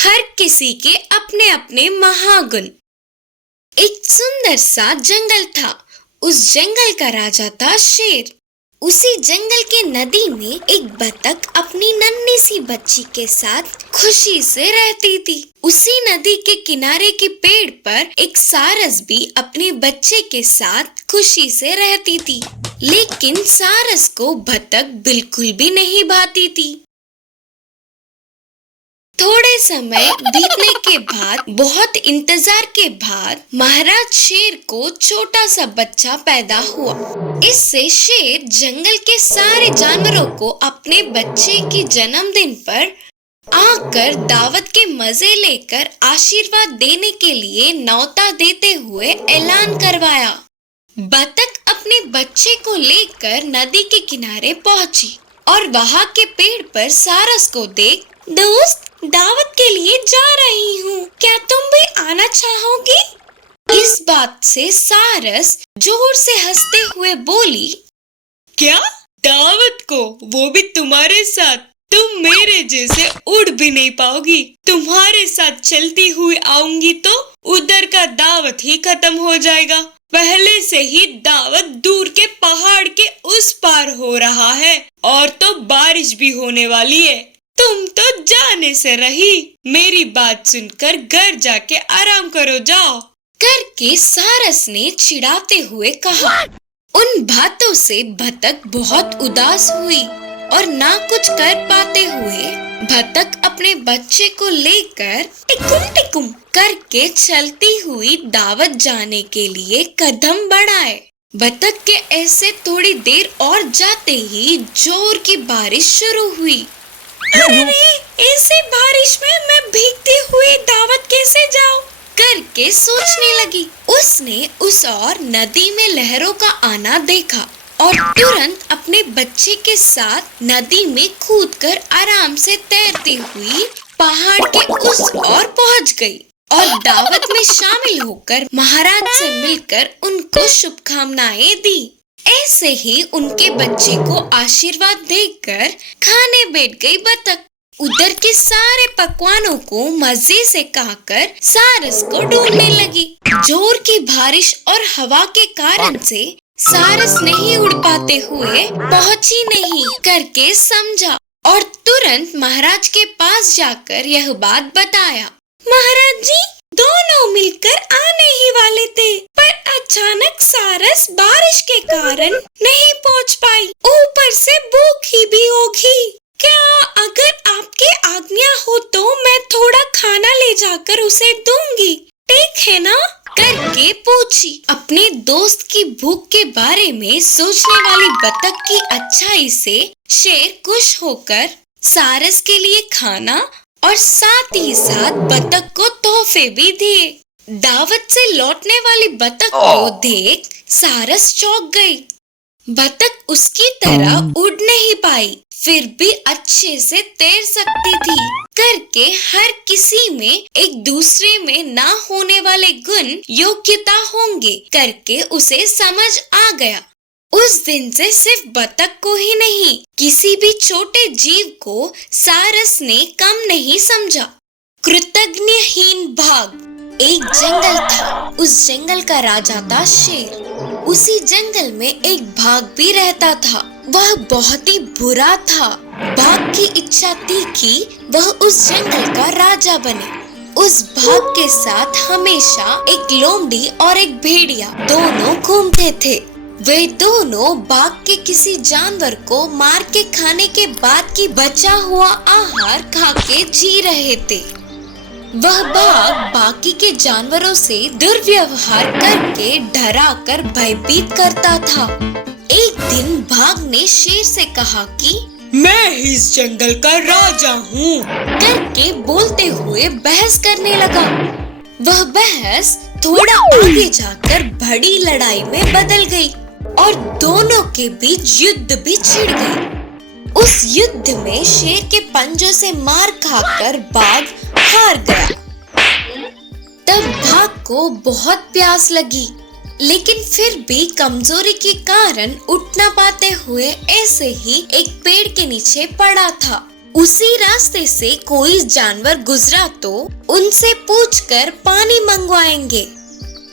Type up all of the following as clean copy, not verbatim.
हर किसी के अपने अपने महागुण। एक सुंदर सा जंगल था। उस जंगल का राजा था शेर। उसी जंगल के नदी में एक बतख अपनी नन्ही सी बच्ची के साथ खुशी से रहती थी। उसी नदी के किनारे के पेड़ पर एक सारस भी अपने बच्चे के साथ खुशी से रहती थी। लेकिन सारस को बतख बिल्कुल भी नहीं भाती थी। थोड़े समय बीतने के बाद, बहुत इंतजार के बाद, महाराज शेर को छोटा सा बच्चा पैदा हुआ। इससे शेर जंगल के सारे जानवरों को अपने बच्चे की जन्मदिन पर आकर दावत के मजे लेकर आशीर्वाद देने के लिए न्योता देते हुए ऐलान करवाया। बतख अपने बच्चे को लेकर नदी के किनारे पहुंची और वहां के पेड़ पर सारस को देख, दोस्त, दावत के लिए जा रही हूँ, क्या तुम भी आना चाहोगी? इस बात से सारस जोर से हंसते हुए बोली, क्या दावत को, वो भी तुम्हारे साथ? तुम मेरे जैसे उड़ भी नहीं पाओगी। तुम्हारे साथ चलती हुई आऊंगी तो उधर का दावत ही खत्म हो जाएगा। पहले से ही दावत दूर के पहाड़ के उस पार हो रहा है और तो बारिश भी होने वाली है। तुम तो जाने से रही। मेरी बात सुनकर घर जाके आराम करो, जाओ, करके सारस ने चिढ़ाते हुए कहा। उन बातों से बतख बहुत उदास हुई और ना कुछ कर पाते हुए बतख अपने बच्चे को लेकर टिकुम टिकुम करके चलती हुई दावत जाने के लिए कदम बढ़ाए। बतख के ऐसे थोड़ी देर और जाते ही जोर की बारिश शुरू हुई। अरे, ऐसे बारिश में मैं भीगती हुई दावत कैसे जाऊं? करके सोचने लगी। उसने उस ओर नदी में लहरों का आना देखा और तुरंत अपने बच्चे के साथ नदी में कूदकर आराम से तैरती हुई पहाड़ के उस ओर पहुंच गई और दावत में शामिल होकर महाराज से मिलकर उनको शुभकामनाएं दी। ऐसे ही उनके बच्चे को आशीर्वाद देकर खाने बैठ गई बतख। उधर के सारे पकवानों को मजे से खाकर सारस को ढूंढने लगी। जोर की बारिश और हवा के कारण से सारस नहीं उड़ पाते हुए पहुंची नहीं करके समझा और तुरंत महाराज के पास जाकर यह बात बताया। महाराज जी, दोनों मिलकर आने ही वाले थे, पर अचानक सारस बारिश के कारण नहीं पहुंच पाई। ऊपर से भूखी भी होगी। क्या अगर आपकी आज्ञा हो तो मैं थोड़ा खाना ले जाकर उसे दूंगी, ठीक है ना? करके पूछी। अपने दोस्त की भूख के बारे में सोचने वाली बतख की अच्छाई से शेर खुश होकर सारस के लिए खाना और साथ ही साथ बतख को तोहफे भी दिए। दावत से लौटने वाली बतख को देख सारस चौंक गई। बतख उसकी तरह उड़ नहीं पाई, फिर भी अच्छे से तैर सकती थी करके हर किसी में एक दूसरे में ना होने वाले गुण योग्यता होंगे करके उसे समझ आ गया। उस दिन से सिर्फ बतख को ही नहीं, किसी भी छोटे जीव को सारस ने कम नहीं समझा। कृतज्ञहीन भाग। एक जंगल था। उस जंगल का राजा था शेर। उसी जंगल में एक बाघ भी रहता था। वह बहुत ही बुरा था। बाघ की इच्छा थी कि वह उस जंगल का राजा बने। उस बाघ के साथ हमेशा एक लोमड़ी और एक भेड़िया दोनों घूमते थे। वे दोनों बाघ के किसी जानवर को मार के खाने के बाद की बचा हुआ आहार खा के जी रहे थे। वह बाघ बाकी के जानवरों से दुर्व्यवहार करके डरा कर भयभीत करता था। एक दिन बाघ ने शेर से कहा कि मैं इस जंगल का राजा हूँ करके बोलते हुए बहस करने लगा। वह बहस थोड़ा आगे जाकर बड़ी लड़ाई में बदल गई और दोनों के बीच युद्ध भी छिड़ गई। उस युद्ध में शेर के पंजों से मार खाकर बाघ हार गया। तब बाघ को बहुत प्यास लगी, लेकिन फिर भी कमजोरी के कारण उठ न पाते हुए ऐसे ही एक पेड़ के नीचे पड़ा था। उसी रास्ते से कोई जानवर गुजरा तो उनसे पूछकर पानी मंगवाएंगे।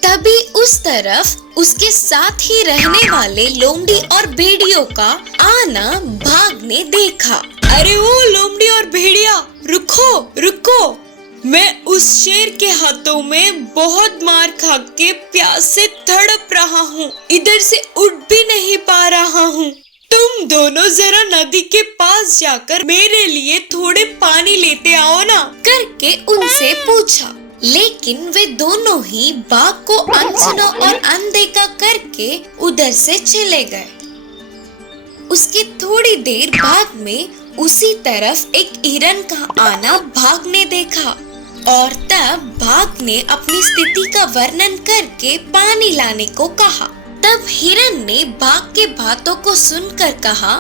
तभी उस तरफ उसके साथ ही रहने वाले लोमड़ी और भेड़ियों का आना भाग ने देखा। अरे ओ लोमड़ी और भेड़िया, रुको रुको, मैं उस शेर के हाथों में बहुत मार खा के प्यास से तड़प रहा हूँ, इधर से उठ भी नहीं पा रहा हूँ। तुम दोनों जरा नदी के पास जाकर मेरे लिए थोड़े पानी लेते आओ ना, करके उनसे पूछा। लेकिन वे दोनों ही बाघ को अनसुना और अनदेखा करके उधर से चले गए। उसके थोड़ी देर बाद में उसी तरफ एक हिरन का आना बाघ ने देखा और तब बाघ ने अपनी स्थिति का वर्णन करके पानी लाने को कहा। तब हिरन ने बाघ के बातों को सुनकर कहा,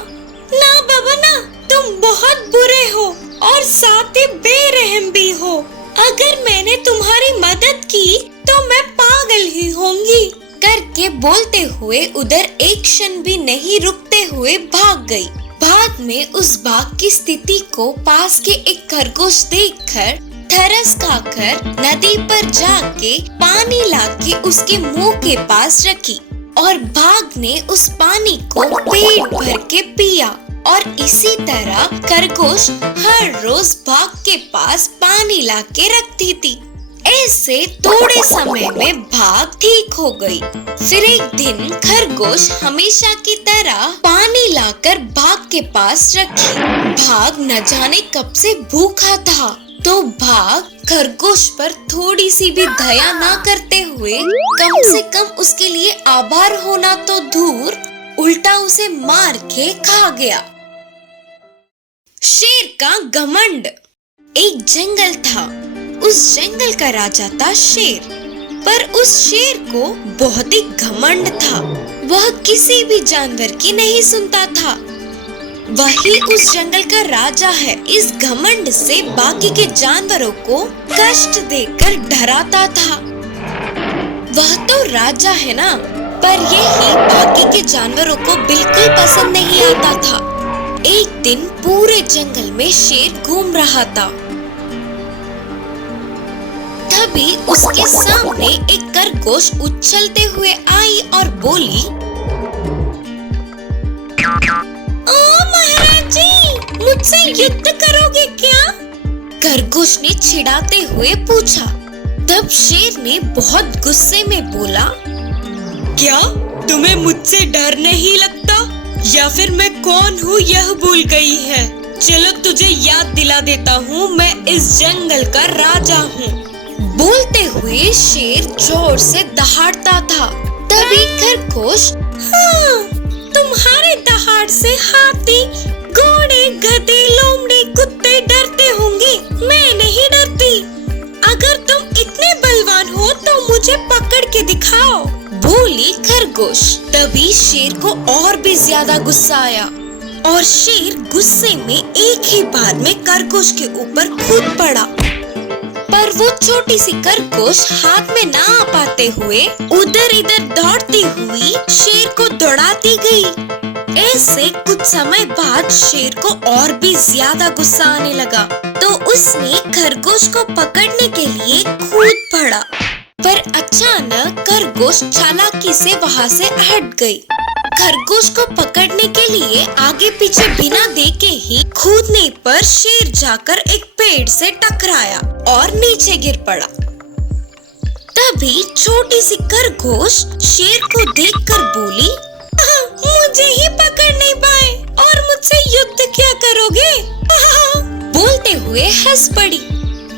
ना बाबा ना, तुम बहुत बुरे हो और साथ ही बेरहम भी हो। अगर मैंने तुम्हारी मदद की तो मैं पागल ही होंगी, करके बोलते हुए उधर एक क्षण भी नहीं रुकते हुए भाग गई। बाद में उस बाघ की स्थिति को पास के एक खरगोश देखकर तरस खाकर नदी पर जाके पानी लाके उसके मुंह के पास रखी और बाघ ने उस पानी को पेट भर के पिया। और इसी तरह खरगोश हर रोज बाघ के पास पानी लाके रखती थी। ऐसे थोड़े समय में बाघ ठीक हो गई। फिर एक दिन खरगोश हमेशा की तरह पानी लाकर बाघ के पास रखी। बाघ न जाने कब से भूखा था, तो बाघ खरगोश पर थोड़ी सी भी दया ना करते हुए कम से कम उसके लिए आभार होना तो दूर, उल्टा उसे मार के खा गया। शेर का घमंड। एक जंगल था, उस जंगल का राजा था शेर। पर उस शेर को बहुत ही घमंड था, वह किसी भी जानवर की नहीं सुनता था। वही उस जंगल का राजा है। इस घमंड से बाकी के जानवरों को कष्ट देकर डराता था। वह तो राजा है ना, पर यही बाकी के जानवरों को बिल्कुल पसंद नहीं आता था। एक दिन पूरे जंगल में शेर घूम रहा था। तभी उसके सामने एक खरगोश उछलते हुए आई और बोली, ओ महाराज जी, मुझसे युद्ध करोगे क्या? खरगोश ने चिढ़ाते हुए पूछा। तब शेर ने बहुत गुस्से में बोला, क्या तुम्हें मुझसे डर नहीं लगता, या फिर मैं कौन हूँ यह भूल गई है? चलो तुझे याद दिला देता हूँ, मैं इस जंगल का राजा हूँ। बोलते हुए शेर जोर से दहाड़ता था। तभी खरगोश, हाँ, तुम्हारे दहाड़ से हाथी, घोड़े, गधे, लोमड़ी, कुत्ते डरते होंगे, मैं नहीं डरती। अगर तुम इतने बलवान हो तो मुझे पकड़ के दिखाओ, बोली खरगोश। तभी शेर को और भी ज्यादा गुस्सा आया और शेर गुस्से में एक ही बार में खरगोश के ऊपर कूद पड़ा। पर वो छोटी सी खरगोश हाथ में ना आ पाते हुए उधर इधर दौड़ती हुई शेर को दौड़ाती गई। ऐसे कुछ समय बाद शेर को और भी ज्यादा गुस्सा आने लगा, तो उसने खरगोश को पकड़ने के लिए कूद पड़ा। पर अचानक खरगोश चालाकी से वहाँ से हट गई। खरगोश को पकड़ने के लिए आगे पीछे बिना देखे ही कूदने पर शेर जाकर एक पेड़ से टकराया और नीचे गिर पड़ा। तभी छोटी सी खरगोश शेर को देखकर बोली, मुझे ही पकड़ नहीं पाए और मुझसे युद्ध क्या करोगे? बोलते हुए हंस पड़ी।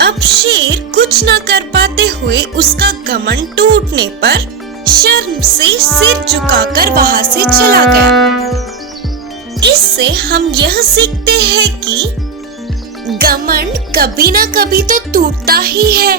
अब शेर कुछ न कर पाते हुए उसका घमंड टूटने पर शर्म से सिर झुकाकर वहाँ से चला गया। इससे हम यह सीखते हैं कि घमंड कभी ना कभी तो टूटता ही है।